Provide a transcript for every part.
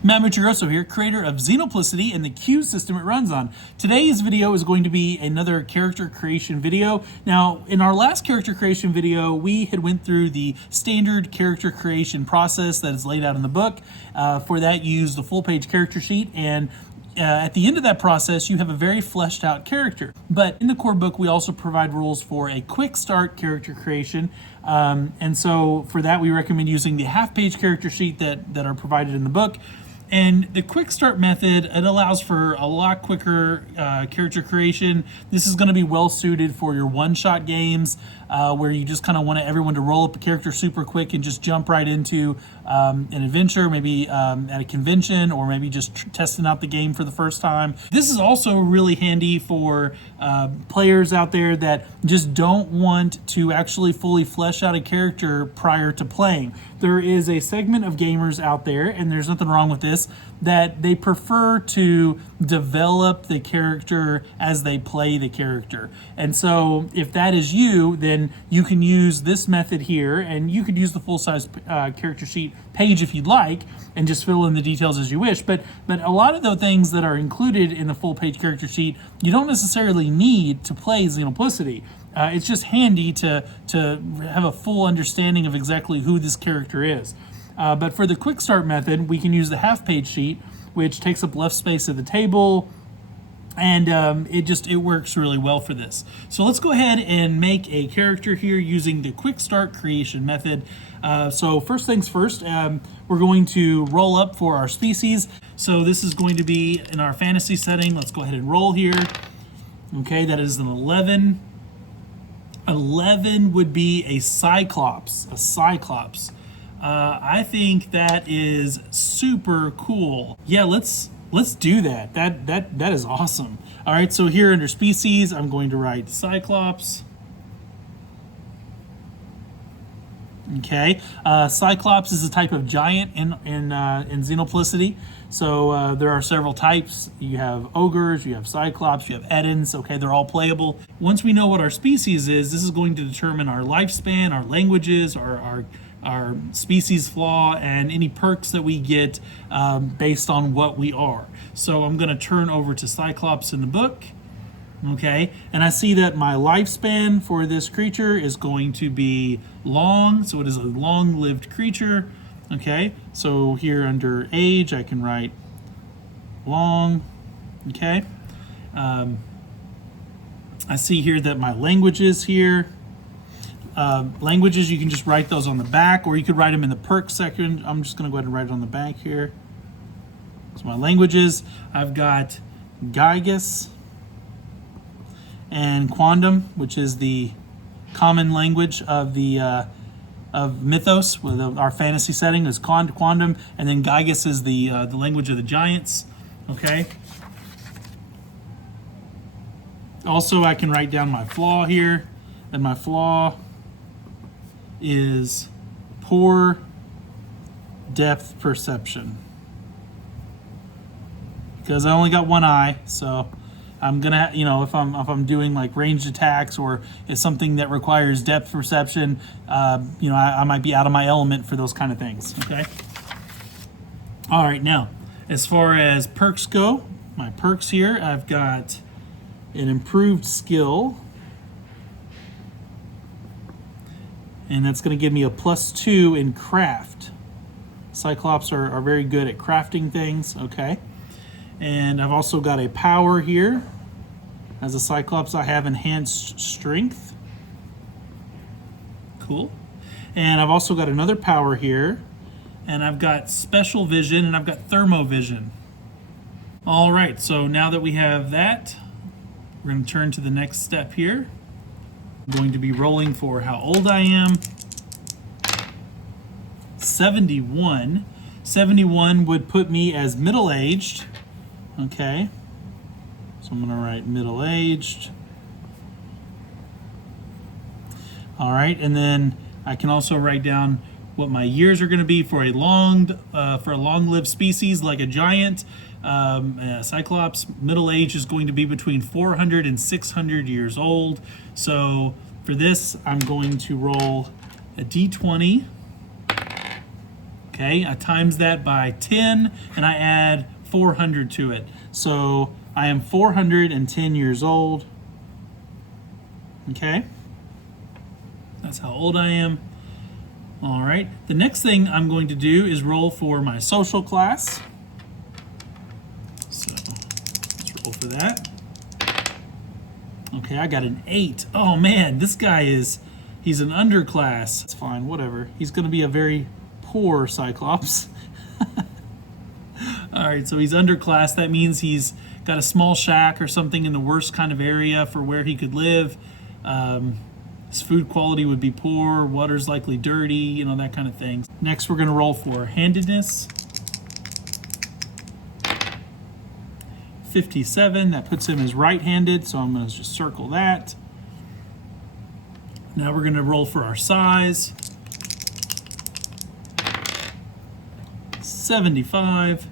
Matt Muccigrosso here, creator of Xenoplicity and the Q system it runs on. Today's video is going to be another character creation video. Now, in our last character creation video, we had went through the standard character creation process that is laid out in the book. For that, you use the full-page character sheet, and at the end of that process, you have a very fleshed out character. But in the core book, we also provide rules for a quick start character creation. And so for that, we recommend using the half-page character sheet that are provided in the book. And the quick start method, it allows for a lot quicker character creation. This is going to be well suited for your one-shot games where you just kind of want everyone to roll up a character super quick and just jump right into an adventure, maybe at a convention, or maybe just testing out the game for the first time. This is also really handy for players out there that just don't want to actually fully flesh out a character prior to playing. There is a segment of gamers out there, and there's nothing wrong with this, that they prefer to develop the character as they play the character. And so if that is you, then you can use this method here, and you could use the full-size character sheet page if you'd like, and just fill in the details as you wish. But a lot of the things that are included in the full-page character sheet, you don't necessarily need to play Xenoplicity. It's just handy to have a full understanding of exactly who this character is. But for the quick start method, we can use the half-page sheet, which takes up left space at the table, and it works really well for this. So let's go ahead and make a character here using the quick start creation method. So first things first, we're going to roll up for our species. So this is going to be in our fantasy setting. Let's go ahead and roll here. Okay, that is an 11. 11 would be a Cyclops. I think that is super cool. Yeah, let's do that. That is awesome. All right, so here under species, I'm going to write Cyclops. Okay, Cyclops is a type of giant in Xenoplicity. So there are several types. You have ogres, you have Cyclops, you have Edens. Okay, they're all playable. Once we know what our species is, this is going to determine our lifespan, our languages, our species flaw, and any perks that we get based on what we are. So I'm going to turn over to Cyclops in the book. Okay, and I see that my lifespan for this creature is going to be long, so it is a long-lived creature. Okay, so here under age, I can write long. Okay, I see here that my languages here. Languages, you can just write those on the back, or you could write them in the perk section. I'm just going to go ahead and write it on the back here. So my languages, I've got Gygus and Quandam, which is the common language of the of mythos. With our fantasy setting is Quandam, and then Gygus is the language of the giants. Okay. Also, I can write down my flaw here, and my flaw is poor depth perception, because I only got one eye, so I'm gonna, if I'm doing like ranged attacks, or it's something that requires depth perception, I might be out of my element for those kind of things. Okay. All right, now as far as perks go, my perks here, I've got an improved skill, and that's going to give me a +2 in craft. Cyclops are very good at crafting things. Okay. And I've also got a power here. As a Cyclops, I have enhanced strength. Cool. And I've also got another power here. And I've got special vision, and I've got thermovision. All right, so now that we have that, we're going to turn to the next step here. I'm going to be rolling for how old I am. 71. 71 would put me as middle-aged. Okay, so I'm going to write middle-aged. All right, and then I can also write down what my years are going to be for a long-lived species like a giant. Cyclops, middle age is going to be between 400 and 600 years old. So for this, I'm going to roll a d20. Okay, I times that by 10 and I add 400 to it. So I am 410 years old. Okay, that's how old I am. All right, the next thing I'm going to do is roll for my social class. So let's roll for that. Okay, I got an 8. Oh man, this guy he's an underclass. It's fine, whatever. He's gonna be a very poor Cyclops. All right, so he's underclass. That means he's got a small shack or something in the worst kind of area for where he could live. His food quality would be poor, water's likely dirty, you know, that kind of thing. Next, we're gonna roll for handedness. 57, that puts him as right-handed, so I'm gonna just circle that. Now we're gonna roll for our size. 75.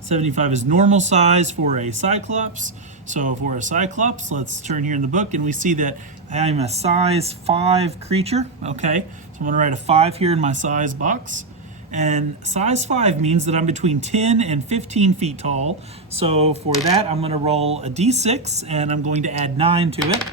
75 is normal size for a Cyclops. So for a Cyclops, let's turn here in the book and we see that I'm a size 5 creature. Okay, so I'm gonna write a 5 here in my size box. And size 5 means that I'm between 10 and 15 feet tall. So for that, I'm gonna roll a d6 and I'm going to add 9 to it.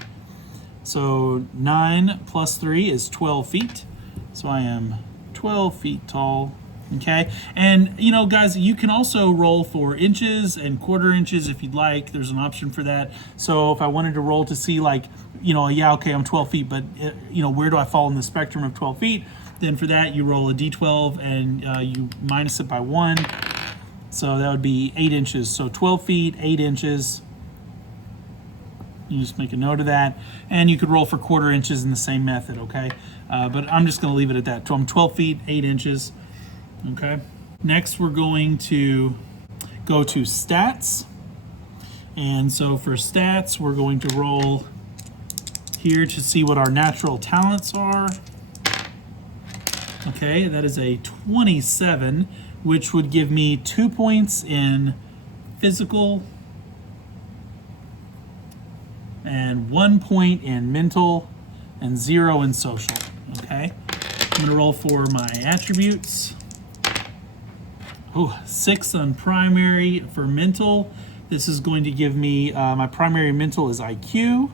So 9 plus 3 is 12 feet. So I am 12 feet tall. Okay, and you know, guys, you can also roll for inches and quarter inches if you'd like. There's an option for that. So if I wanted to roll to see, like, you know, yeah, okay, I'm 12 feet, but you know, where do I fall in the spectrum of 12 feet? Then for that, you roll a d12 and you minus it by 1. So that would be 8 inches. So 12 feet, 8 inches. You just make a note of that. And you could roll for quarter inches in the same method, okay? But I'm just going to leave it at that. So I'm 12 feet, 8 inches. Okay. Next, we're going to go to stats. And so for stats, we're going to roll here to see what our natural talents are. Okay, that is a 27, which would give me 2 points in physical and 1 point in mental and 0 in social. Okay, I'm going to roll for my attributes. Oh, 6 on primary for mental. This is going to give me, my primary mental is IQ.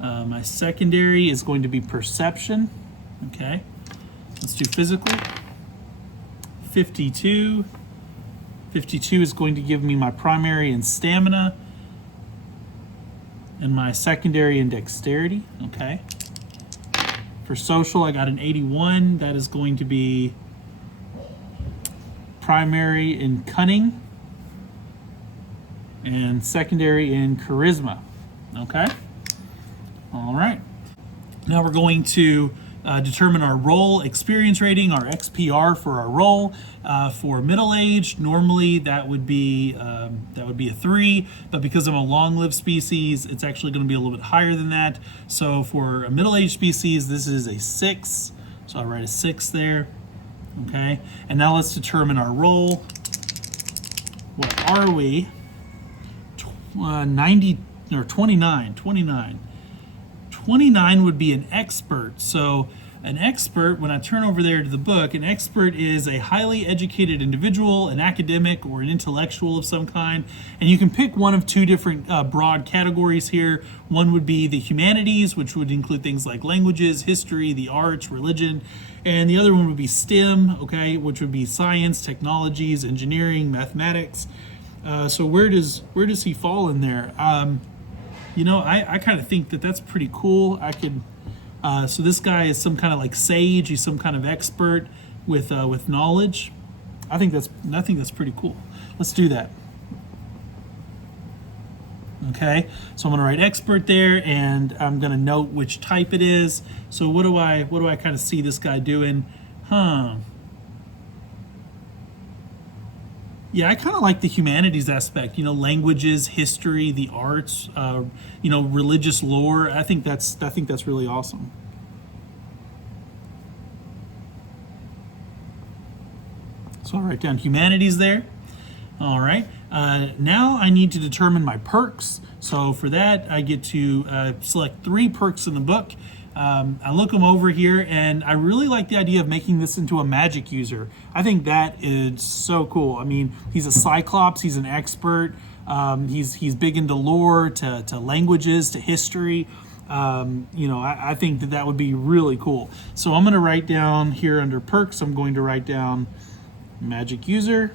My secondary is going to be perception. Okay, let's do physical. 52. 52 is going to give me my primary in stamina and my secondary in dexterity. Okay. For social, I got an 81. That is going to be primary in cunning and secondary in charisma. Okay. All right. Now we're going to determine our role experience rating, our XPR for our role. For middle-aged, normally that would be a 3, but because I'm a long-lived species, it's actually going to be a little bit higher than that. So for a middle-aged species, this is a 6. So I'll write a 6 there. Okay, and now let's determine our role. What are we? 90 or 29. 29 would be an expert. So an expert, when I turn over there to the book, an expert is a highly educated individual, an academic or an intellectual of some kind. And you can pick one of 2 different broad categories here. One would be the humanities, which would include things like languages, history, the arts, religion. And the other one would be STEM, okay, which would be science, technologies, engineering, mathematics. So where does he fall in there? You know, I kind of think that that's pretty cool. I could, so this guy is some kind of like sage. He's some kind of expert with knowledge. I think that's pretty cool. Let's do that. Okay, so I'm gonna write expert there, and I'm gonna note which type it is. So what do I kind of see this guy doing? Yeah, I kind of like the humanities aspect. You know, languages, history, the arts. You know, religious lore. I think that's really awesome. So I'll write down humanities there. All right. Now I need to determine my perks. So for that, I get to select 3 perks in the book. I look him over here, and I really like the idea of making this into a magic user. I think that is so cool. I mean, he's a Cyclops, he's an expert, he's big into lore, to languages, to history. I think that would be really cool. So I'm going to write down here under perks, I'm going to write down magic user.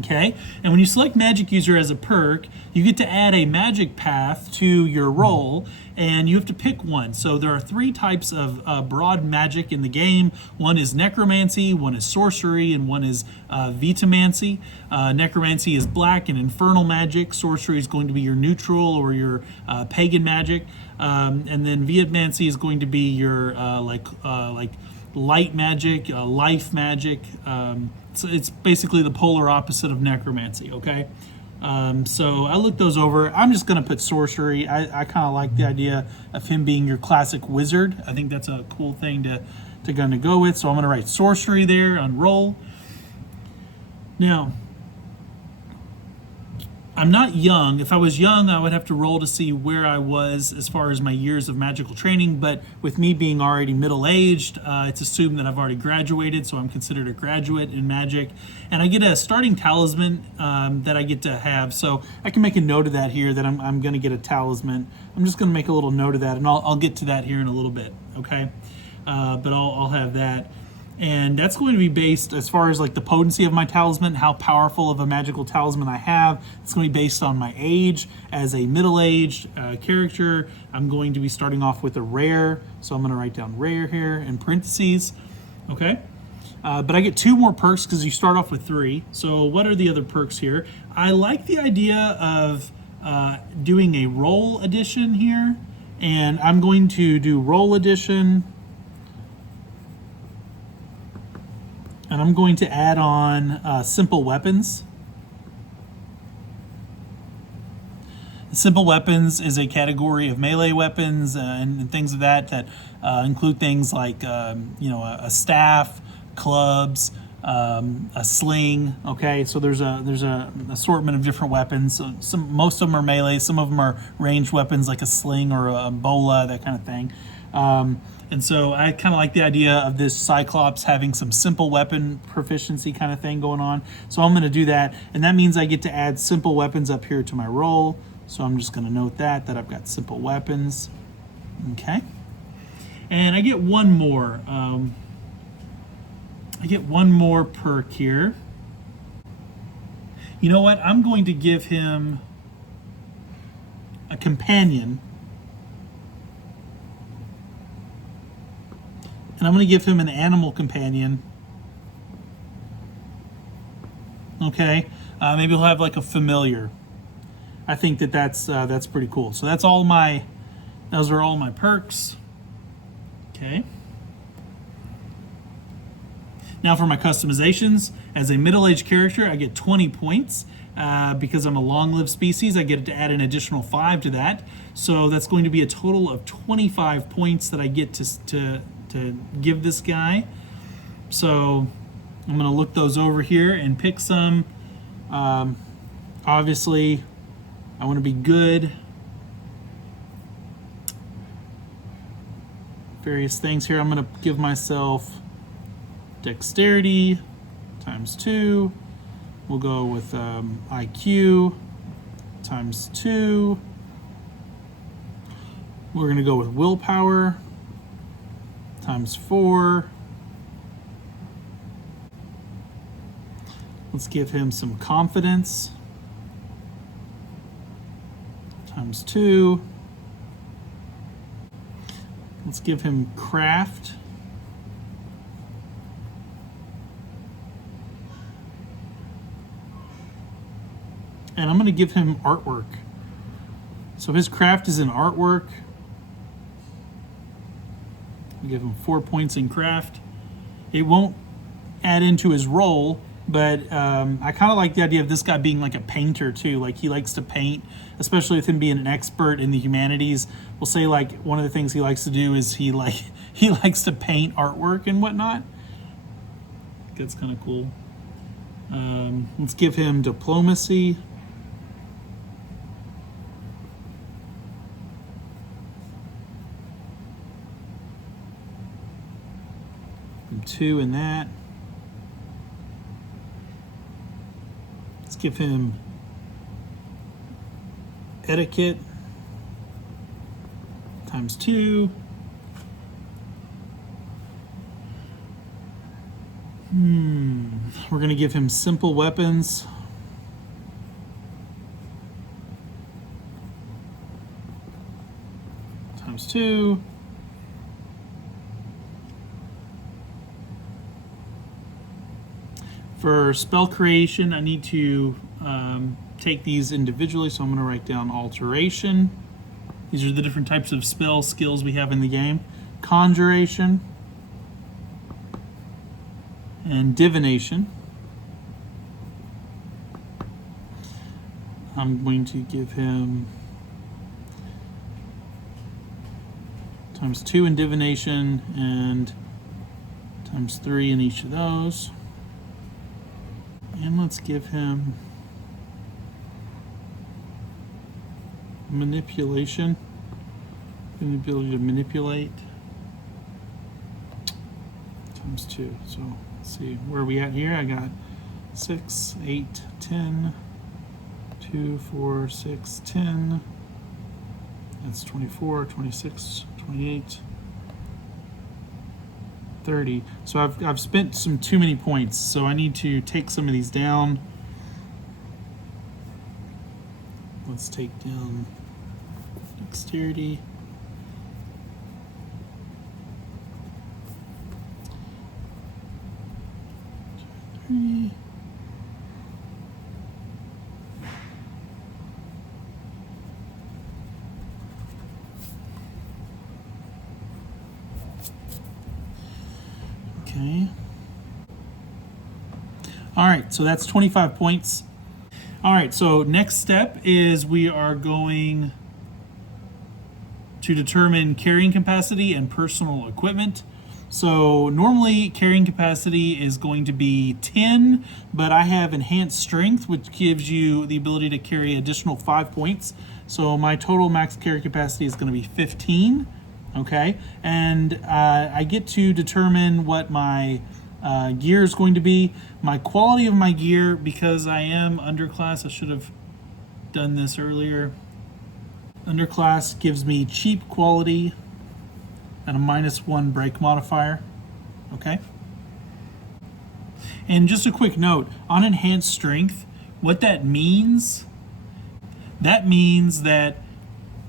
Okay, and when you select magic user as a perk, you get to add a magic path to your role, and you have to pick one. So there are 3 types of broad magic in the game. One is necromancy, one is sorcery, and one is vitamancy. Necromancy is black and infernal magic. Sorcery is going to be your neutral or your pagan magic, and then vitamancy is going to be your like light magic, life magic. It's basically the polar opposite of necromancy, okay? So I looked those over. I'm just going to put sorcery. I kind of like the idea of him being your classic wizard. I think that's a cool thing to kind of go with. So I'm going to write sorcery there on roll. Now, I'm not young. If I was young, I would have to roll to see where I was as far as my years of magical training. But with me being already middle-aged, it's assumed that I've already graduated, so I'm considered a graduate in magic. And I get a starting talisman that I get to have. So I can make a note of that here, that I'm going to get a talisman. I'm just going to make a little note of that, and I'll get to that here in a little bit, okay? But I'll have that. And that's going to be based, as far as like the potency of my talisman, how powerful of a magical talisman I have. It's going to be based on my age. As a middle-aged character, I'm going to be starting off with a rare. So I'm going to write down rare here in parentheses. Okay. But I get 2 more perks because you start off with 3. So what are the other perks here? I like the idea of doing a roll addition here. And I'm going to do roll addition. And I'm going to add on simple weapons. Simple weapons is a category of melee weapons and things of that include things like a staff, clubs, a sling. Okay, so there's an assortment of different weapons. So most of them are melee. Some of them are ranged weapons like a sling or a bola, that kind of thing. And so I kind of like the idea of this Cyclops having some simple weapon proficiency kind of thing going on. So I'm going to do that. And that means I get to add simple weapons up here to my roll. So I'm just going to note that I've got simple weapons. Okay. And I get one more. I get one more perk here. You know what? I'm going to give him a companion. And I'm going to give him an animal companion. Okay, maybe he'll have like a familiar. I think that's pretty cool. So those are all my perks. Okay. Now for my customizations, as a middle-aged character, I get 20 points. Because I'm a long-lived species, I get to add an additional 5 to that. So that's going to be a total of 25 points that I get to give this guy. So I'm going to look those over here and pick some. Obviously, I want to be good. Various things here. I'm going to give myself dexterity times 2. We'll go with IQ times 2. We're going to go with willpower times 4. Let's give him some confidence times 2. Let's give him craft. And I'm going to give him artwork. So his craft is in artwork. I'll give him 4 points in craft. It won't add into his role, but I kind of like the idea of this guy being like a painter too. Like he likes to paint, especially with him being an expert in the humanities. We'll say like one of the things he likes to do is he likes to paint artwork and whatnot. That's kind of cool. Let's give him diplomacy. 2 in that. Let's give him etiquette times 2. We're going to give him simple weapons. Times 2. For spell creation, I need to take these individually, so I'm going to write down alteration. These are the different types of spell skills we have in the game. Conjuration and divination. I'm going to give him times 2 in divination and times 3 in each of those. And let's give him manipulation, the ability to manipulate, times 2. So let's see, where are we at here? I got 6, 8, 10, 2, 4, 6, 10. That's 24, 26, 28, 30. So I've spent some too many points, so I need to take some of these down. Let's take down dexterity. Three. Okay. All right, so that's 25 points. All right, so next step is we are going to determine carrying capacity and personal equipment. So normally carrying capacity is going to be 10, but I have enhanced strength, which gives you the ability to carry additional 5 points. So my total max carry capacity is going to be 15. Okay, and I get to determine what my gear is going to be. My quality of my gear, because I am underclass, I should have done this earlier. Underclass gives me cheap quality and a -1 break modifier. Okay. And just a quick note on enhanced strength, what that means that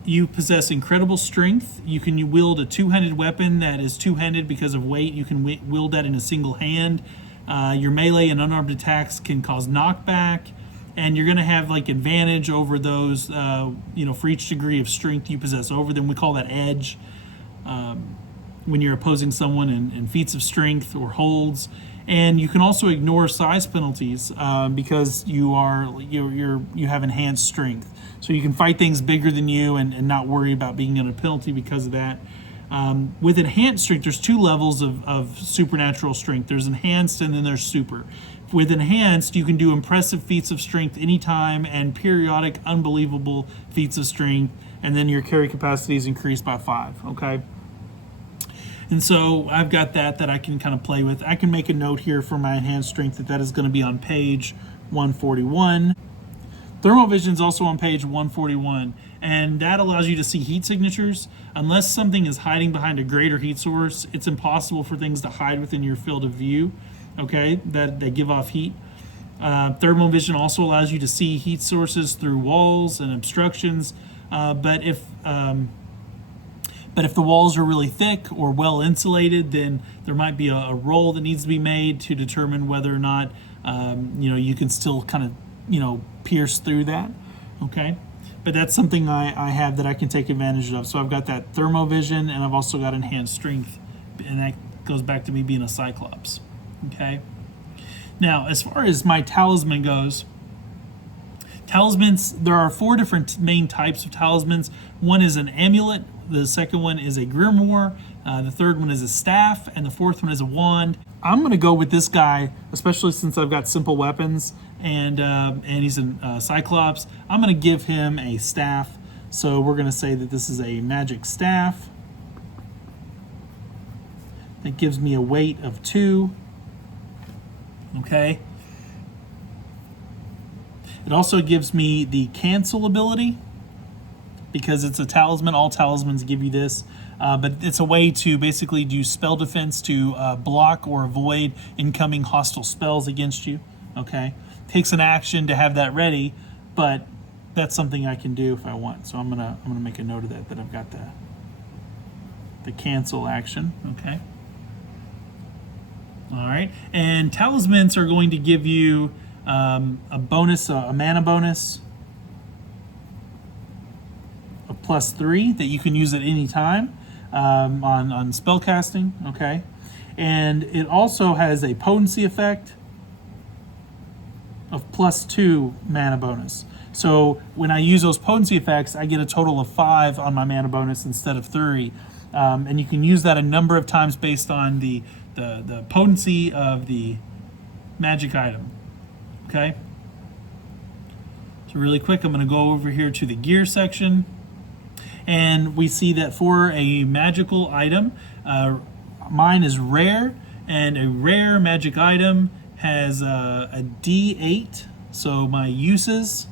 you possess incredible strength. You can wield a two-handed weapon that is two-handed because of weight. You can wield that in a single hand. Your melee and unarmed attacks can cause knockback, and you're going to have like advantage over those, for each degree of strength you possess over them. We call that edge when you're opposing someone in feats of strength or holds. And you can also ignore size penalties because you have enhanced strength. So you can fight things bigger than you and not worry about being in a penalty because of that. With enhanced strength, there's 2 levels of supernatural strength. There's enhanced and then there's super. With enhanced, you can do impressive feats of strength anytime and periodic unbelievable feats of strength, and then your carry capacity is increased by 5, okay? And so I've got that I can kind of play with. I can make a note here for my enhanced strength that is going to be on page 141. Thermal vision is also on page 141, and that allows you to see heat signatures. Unless something is hiding behind a greater heat source, it's impossible for things to hide within your field of view, okay, that give off heat. Thermal vision also allows you to see heat sources through walls and obstructions, but if the walls are really thick or well insulated, then there might be a roll that needs to be made to determine whether or not you can still kind of pierce through that. Okay, but that's something I have that I can take advantage of. So I've got that thermovision, and I've also got enhanced strength, and that goes back to me being a Cyclops. Okay, now as far as my talisman goes, talismans, there are 4 different main types of talismans. One is an amulet, the second one is a grimoire, the third one is a staff, and the fourth one is a wand. I'm going to go with this guy, especially since I've got simple weapons, and he's a Cyclops. I'm going to give him a staff. So we're going to say that this is a magic staff. That gives me a weight of 2. Okay. It also gives me the cancel ability because it's a talisman. All talismans give you this, but it's a way to basically do spell defense to block or avoid incoming hostile spells against you. Okay. Takes an action to have that ready, but that's something I can do if I want. So I'm gonna make a note of that I've got the cancel action. Okay. All right, and talismans are going to give you a bonus, a mana bonus of +3 that you can use at any time on spell casting. Okay, and it also has a potency effect of +2 mana bonus. So when I use those potency effects, I get a total of 5 on my mana bonus instead of 3. And you can use that a number of times based on the potency of the magic item. Okay? So really quick, I'm going to go over here to the gear section. And we see that for a magical item, mine is rare, and a rare magic item has a D8. So my uses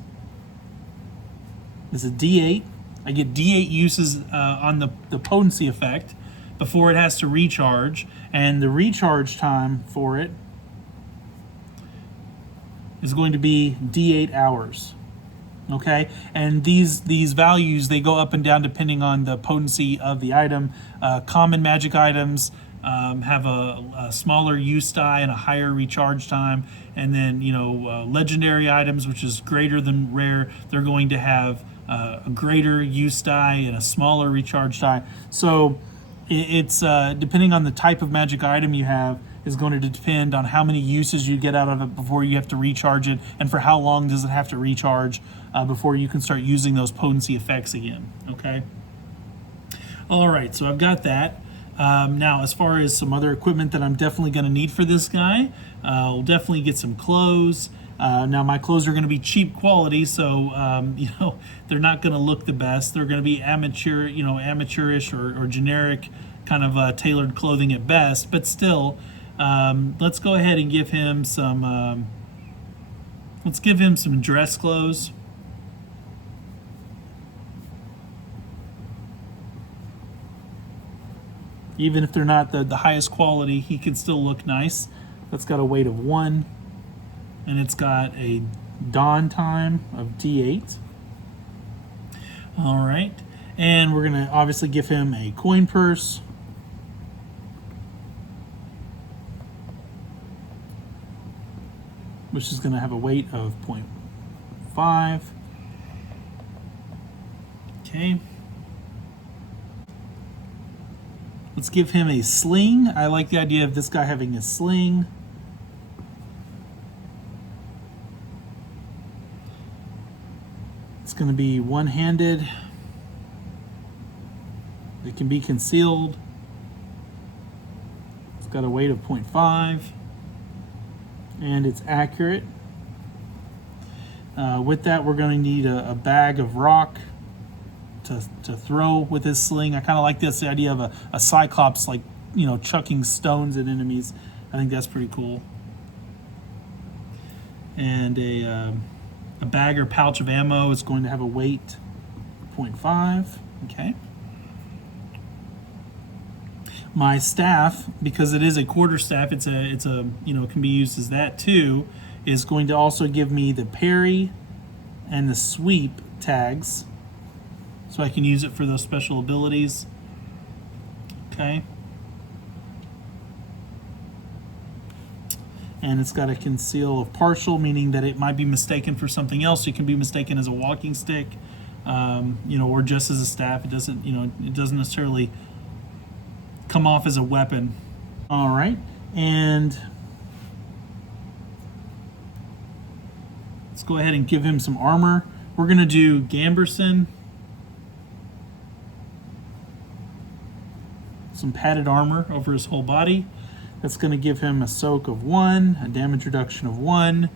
is a D8. I get D8 uses on the potency effect before it has to recharge, and the recharge time for it is going to be D8 hours. Okay, and these values, they go up and down depending on the potency of the item. Common magic items have a smaller use die and a higher recharge time, and then legendary items, which is greater than rare, they're going to have a greater use die and a smaller recharge die. So it's depending on the type of magic item you have is going to depend on how many uses you get out of it before you have to recharge it, and for how long does it have to recharge before you can start using those potency effects again. Okay. All right, so I've got that. Now, as far as some other equipment that I'm definitely going to need for this guy, we'll definitely get some clothes. Now, my clothes are going to be cheap quality, so they're not going to look the best. They're going to be amateurish or generic kind of tailored clothing at best. But still, let's go ahead and give him some. Let's give him some dress clothes. Even if they're not the highest quality, he can still look nice. That's got a weight of 1, and it's got a dawn time of D8. All right, and we're gonna obviously give him a coin purse. Which is gonna have a weight of 0.5. Okay. Let's give him a sling. I like the idea of this guy having a sling. It's going to be one-handed. It can be concealed. It's got a weight of 0.5. And it's accurate. With that, we're going to need a bag of rock to throw with his sling. I kind of like this, the idea of a cyclops, like, chucking stones at enemies. I think that's pretty cool. And a bag or pouch of ammo is going to have a weight 0.5. Okay. My staff, because it is a quarter staff, it's a it can be used as that too, is going to also give me the parry and the sweep tags, so I can use it for those special abilities. Okay. And it's got a conceal of partial, meaning that it might be mistaken for something else. It can be mistaken as a walking stick, or just as a staff. It doesn't necessarily come off as a weapon. All right, and let's go ahead and give him some armor. We're gonna do Gamberson. Some padded armor over his whole body. That's going to give him a soak of 1, a damage reduction of 1,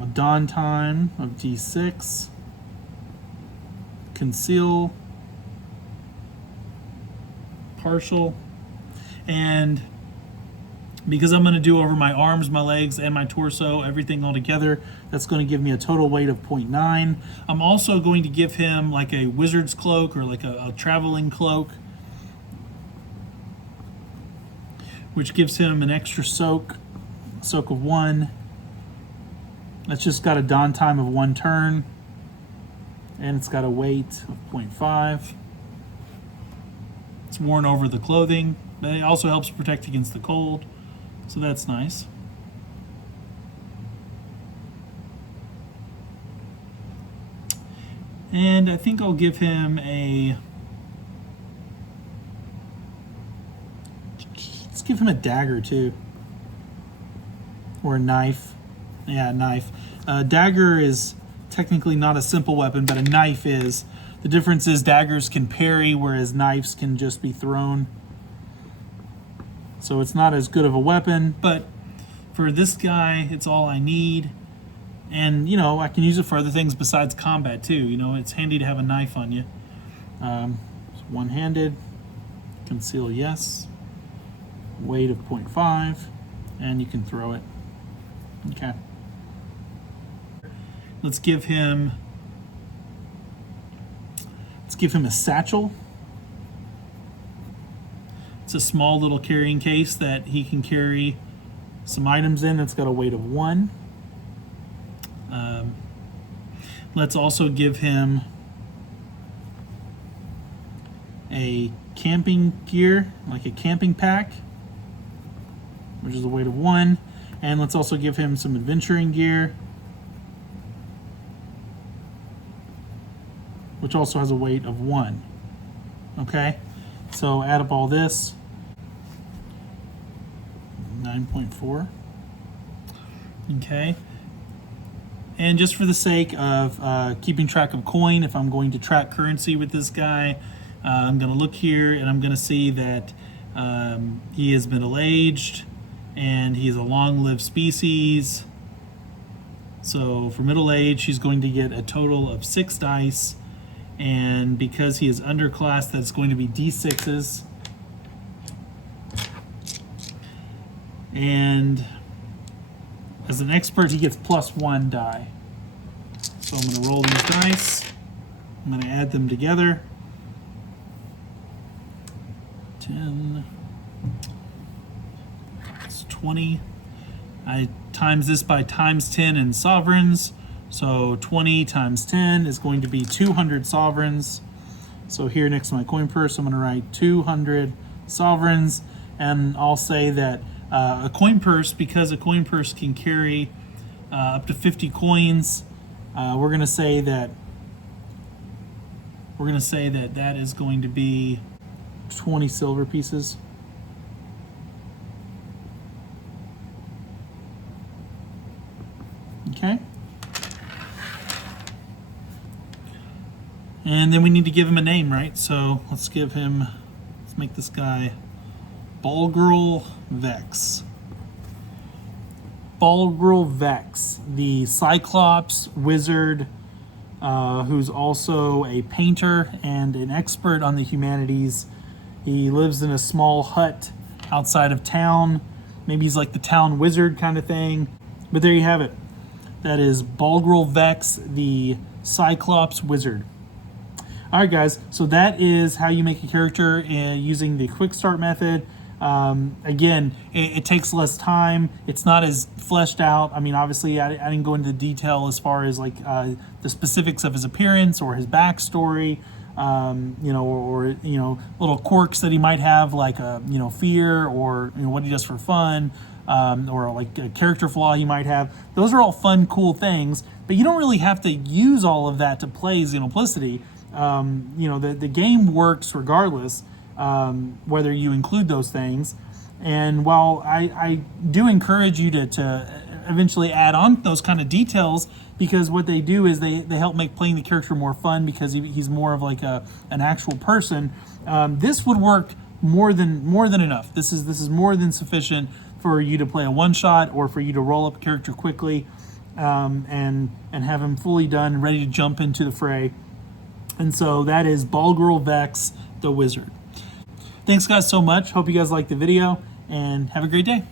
a dawn time of D6, conceal, partial. And because I'm going to do over my arms, my legs, and my torso, everything all together, that's going to give me a total weight of 0.9. I'm also going to give him like a wizard's cloak or like a traveling cloak, which gives him an extra soak of 1. That's just got a dawn time of 1 turn, and it's got a weight of 0.5. It's worn over the clothing, but it also helps protect against the cold, so that's nice. And I think I'll give him let's give him a dagger too, or a knife. Yeah, a knife. Dagger is technically not a simple weapon, but a knife is. The difference is daggers can parry, whereas knives can just be thrown. So it's not as good of a weapon, but for this guy, it's all I need. And, you know, I can use it for other things besides combat too. You know, it's handy to have a knife on you. It's one-handed, conceal yes, weight of 0.5, and you can throw it. Okay. Let's give him a satchel. It's a small little carrying case that he can carry some items in. It's got a weight of 1. Let's also give him a camping gear, like a camping pack, which is a weight of 1. And let's also give him some adventuring gear, which also has a weight of 1. Okay, so add up all this, 9.4. Okay, and just for the sake of keeping track of coin, if I'm going to track currency with this guy, I'm going to look here and I'm going to see that he is middle-aged and he is a long-lived species. So for middle age, he's going to get a total of 6 dice. And because he is underclass, that's going to be D6s. And as an expert, he gets +1 die. So I'm going to roll these dice. I'm going to add them together. 10. It's 20. I times this by times 10 in sovereigns. So 20 times 10 is going to be 200 sovereigns. So here next to my coin purse, I'm going to write 200 sovereigns. And I'll say that a coin purse, because a coin purse can carry up to 50 coins, we're going to say that that is going to be 20 silver pieces. Okay. And then we need to give him a name, right? So let's make this guy Balgrul Vex. Balgrul Vex, the Cyclops wizard, who's also a painter and an expert on the humanities. He lives in a small hut outside of town. Maybe he's like the town wizard kind of thing. But there you have it. That is Balgrul Vex, the Cyclops wizard. All right, guys, so that is how you make a character using the QuickStart method. Again, it takes less time. It's not as fleshed out. I mean, obviously, I didn't go into detail as far as like the specifics of his appearance or his backstory, or little quirks that he might have, like fear, or what he does for fun, or like a character flaw he might have. Those are all fun, cool things, but you don't really have to use all of that to play Xenoplicity. The game works regardless, whether you include those things. And while I do encourage you to eventually add on those kind of details, because what they do is they help make playing the character more fun, because he's more of like an actual person. This would work more than enough. This is more than sufficient for you to play a one-shot, or for you to roll up a character quickly, and have him fully done, ready to jump into the fray. And so that is Balgrul Vex, the wizard. Thanks guys so much. Hope you guys liked the video and have a great day.